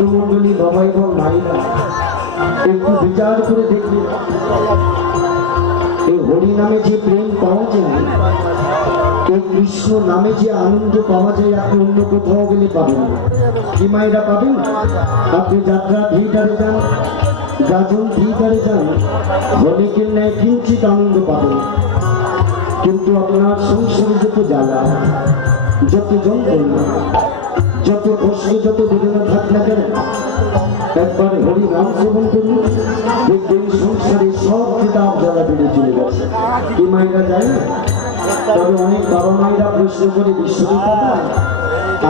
ভদ্রমন্ডলী বাবা এবং মায়েরা একটু বিচার করে দেখবে, এই হরি নামে যে প্রেম পাওয়া যায়, এই কৃষ্ণ নামে যে আনন্দ পাওয়া যায়, আপনি অন্য কোথাও গেলে পাবেন। কি মায়েরা পাবেন? আপনি যাত্রা থিয়েটারে যান, গাজন থিয়েটারে যান, অনেকের ন্যায় কিঞ্চিত আনন্দ পাবেন, কিন্তু আপনার সংসারে যত জ্বালা, যত যন্ত্রণা, যত কষ্ট, যত বেদনা থাক না কেন, একবার হরি নাম শ্রবণ করুন, দেখবেন সংসারে সব কিতাব জ্বালা বেড়ে চলে গেছে। কি মায়েরা যায় না? তবে অনেক বাবা মায়েরা প্রশ্ন করে বিশ্ববিদ্যালয়,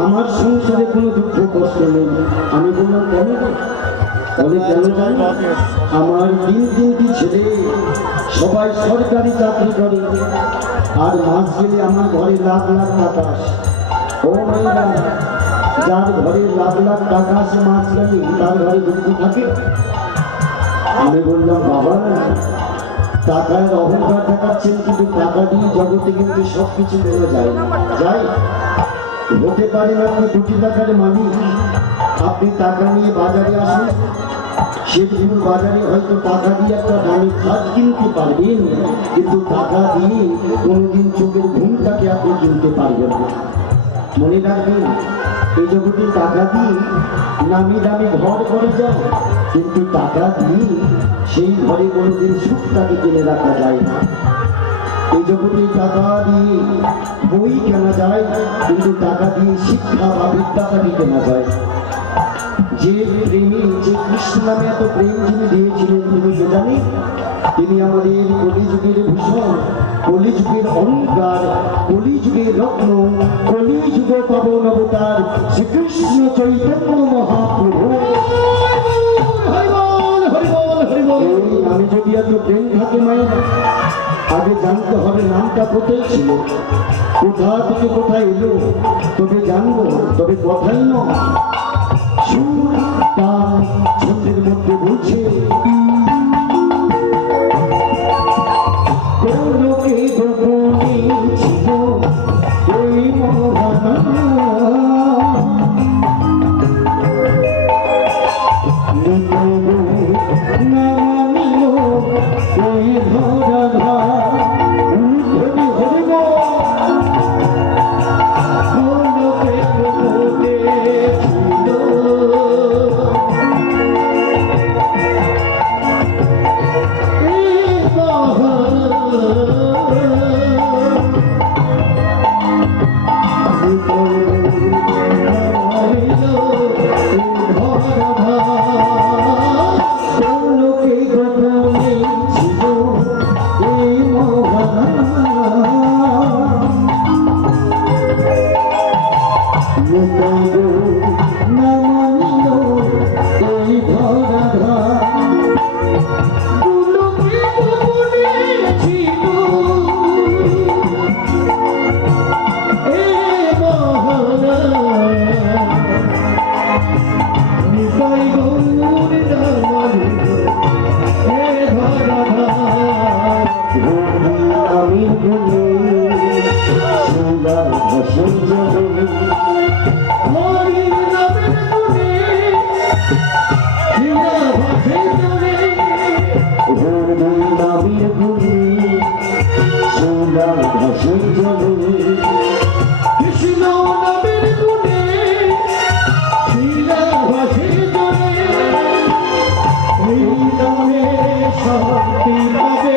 আমার সংসারে কোনো দুঃখ কষ্ট নেই। আমি বললাম কেন? তবে কেন জানি, আমার তিনটি ছেলে সবাই সরকারি চাকরি করে, আর মাস গেলে আমার ঘরে লাখ লাখ টাকা আসে। ও মায়েরা, যার ঘরে লাখ লাখ টাকা আসে মাস গেলে, তার ঘরে দুঃখ থাকে? আমি বললাম বাবা, টাকার অহংকার দেখাচ্ছেন, কিন্তু টাকা দিয়ে জগতে কিন্তু সবকিছু নেওয়া যায় না। যাই হতে পারেন আপনি কোটি টাকার মালিক, আপনি টাকা নিয়ে বাজারে আসুন, শেরপুর বাজারে হয়তো টাকা দিয়ে একটা দামি খাট কিনতে পারবেন, কিন্তু টাকা দিয়ে কোনোদিন চোখের ঘুমটাকে আপনি কিনতে পারবেন না। মনে রাখবেন, এই জগতে টাকা দিয়ে নামি দামি ঘর করে যায়, কিন্তু টাকা দিয়ে সেই ঘরে কোনোদিন সুখটাকে কিনে রাখা যায় না। এই জগতে টাকা দিয়ে বই কেনা যায়, কিন্তু টাকা দিয়ে শিক্ষা বা বিদ্যাটাকে কেনা যায়। যে প্রেমী, যে কৃষ্ণ নামে এত প্রেম যিনি দিয়েছিলেন, তিনি কে জানি? তিনি আমাদের কলিযুগের ভূষণ, কলিযুগের অলঙ্কার, কলিযুগের রত্ন, কলিযুগ পাবন অবতার শ্রীকৃষ্ণ চৈতন্য মহাপ্রভু। আমি যদি এত প্রেম থাকে মায়ের, আগে জানতে হবে নামটা কোথায় ছিল, কোথা থেকে কোথায় এলো, তবে জানবো, তবে কথাই নয়। সুর তার ছন্দের মধ্যে বলছে, লোকে গোপনে ছিল ওই মোহনা, নামিল ওই ধরা লোকে গোপনে ছিল এই শান্তি পাবে